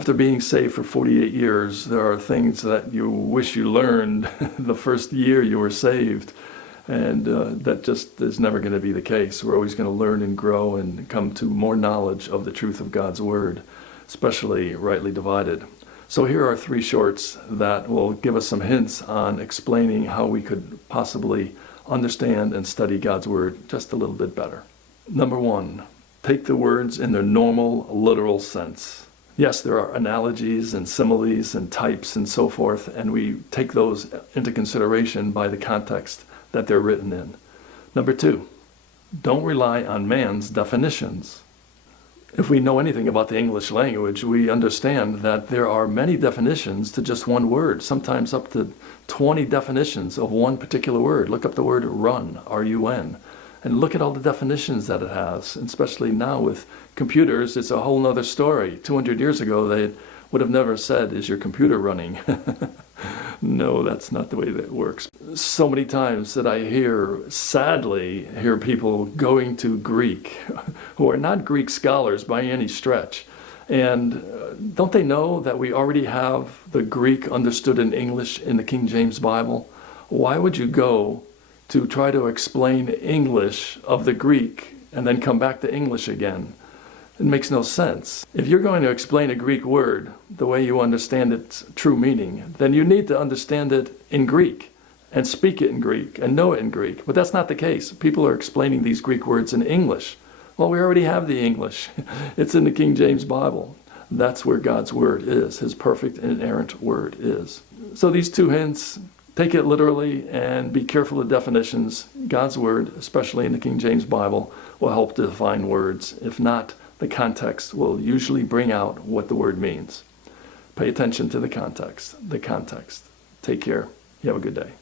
After being saved for 48 years, there are things that you wish you learned the first year you were saved. And that just is never going to be the case. We're always going to learn and grow and come to more knowledge of the truth of God's Word, especially rightly divided. So here are 3 shorts that will give us some hints on explaining how we could possibly understand and study God's Word just a little bit better. Number 1, take the words in their normal, literal sense. Yes, there are analogies and similes and types and so forth, and we take those into consideration by the context that they're written in. Number 2, don't rely on man's definitions. If we know anything about the English language, we understand that there are many definitions to just one word, sometimes up to 20 definitions of one particular word. Look up the word run, R-U-N, and look at all the definitions that it has. Especially now with computers, it's a whole nother story. 200 years ago, they would have never said, "Is your computer running?" No, that's not the way that works. So many times that I sadly hear people going to Greek who are not Greek scholars by any stretch. And don't they know that we already have the Greek understood in English in the King James Bible? Why would you go to try to explain English of the Greek and then come back to English again? It makes no sense. If you're going to explain a Greek word the way you understand its true meaning, then you need to understand it in Greek and speak it in Greek and know it in Greek. But that's not the case. People are explaining these Greek words in English. Well, we already have the English. It's in the King James Bible. That's where God's Word is. His perfect and inerrant Word is. So these 2 hints, take it literally and be careful of definitions. God's Word, especially in the King James Bible, will help to define words. If not, the context will usually bring out what the word means. Pay attention to the context. Take care. You have a good day.